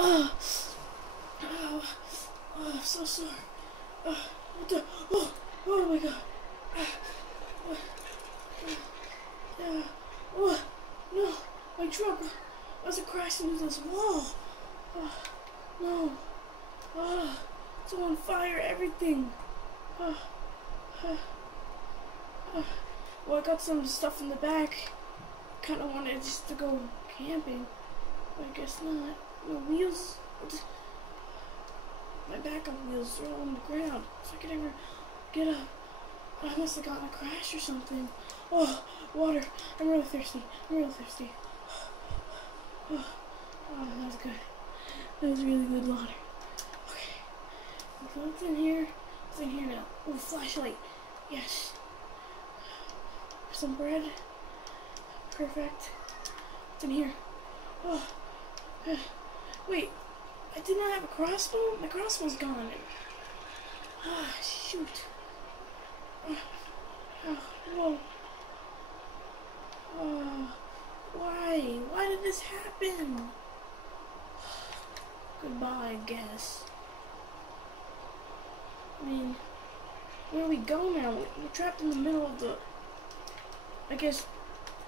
Oh, oh, oh, I'm so sorry. What the? Oh my God. Yeah. Oh, no, my truck was crashing into this wall. No. It's on fire, everything. Well, I got some stuff in the back. Kind of wanted just to go camping, but I guess not. My wheels, my backup wheels are on the ground. If I could ever get up, I must have gotten a crash or something. Oh, water. I'm really thirsty. Oh, that was good. That was really good water. Okay. What's in here? What's in here now? Oh, flashlight. Yes. Some bread. Perfect. What's in here? Oh. Wait. I did not have a crossbow? My crossbow's gone. Shoot. Whoa. Why? Why did this happen? Goodbye, I guess. I mean, where do we go now? We're trapped in the middle of the, I guess,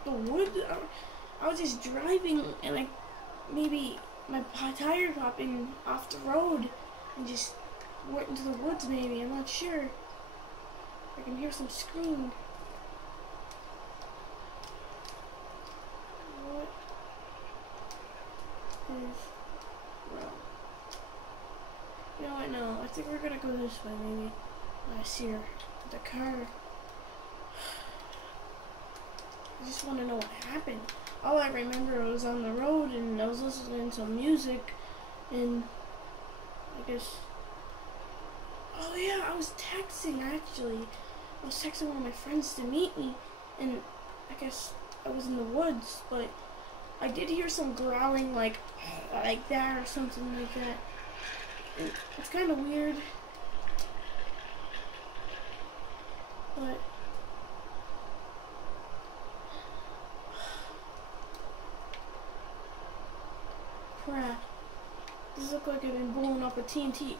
the wood. I was just driving and maybe my tire popping off the road and just went into the woods maybe. I'm not sure. I can hear some screaming. What is wrong? You know what? No, I think we're gonna go this way maybe. I see her. The car. I just want to know what happened. All I remember was on the road and I was listening to music and I guess, oh yeah, I was texting actually. I was texting one of my friends to meet me and I guess I was in the woods, but I did hear some growling like that or something like that. And it's kind of weird, but crap. This looks like I've been blowing up with TNT.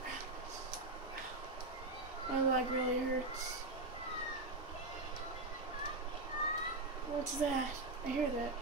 My leg really hurts. What's that? I hear that.